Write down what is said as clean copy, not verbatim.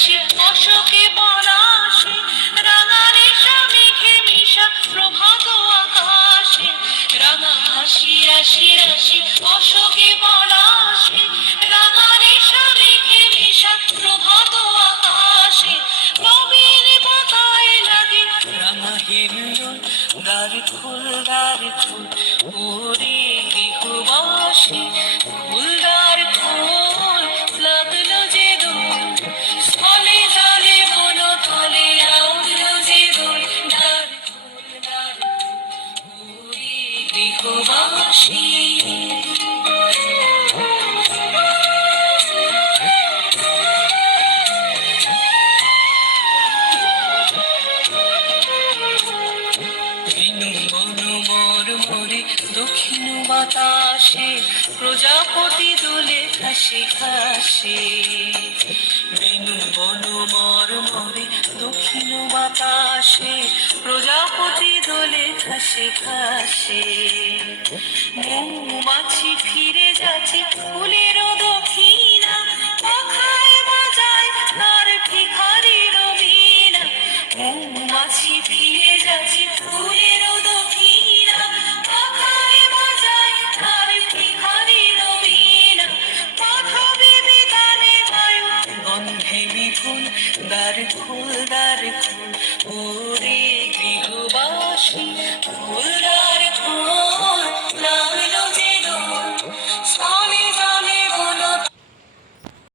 রাশি অশোকে পলাশে, রাঙা রেশা মেঘে মিশা প্রভাত আকাশে। রাঙা হাসি রাশি রাশি অশোকে পলাশে, রাঙা রেশা মেঘে মিশা প্রভাত আকাশে। নবীন পাতায় লাগে রাঙা হিন্দোল, দ্বার ফুল দ্বার ফুল ওরে গৃহবাসী। ফুলদার ফুল লাগলো যে দোল, স্থলে জলে বন তলে আউলো যে দোল। দ্বার ফুল দ্বার ফুল ওরে গৃহবাসী। দক্ষিণ বাতাসে প্রজাপতি দোলে ঘাসে ঘাসে। বেনু বন মরমরে দক্ষিণ বাতাসে প্রজাপতি দোলে ঘাসে ঘাসে। মৌমাছি ফিরে যাচ্ছে ফুলের দক্ষিণা, পাখায় বাজায় তার ভিখারির বীণা। মৌমাছি ফিরে যাচ্ছে ফুলের দক্ষিণা, পাখায় বাজায় তার ভিখারির বীণা। মাধবী বিতানে বায়ু গন্ধে বিপুল, দ্বার ফুল দ্বার ফুল ওরে গৃহবাসী। ফুল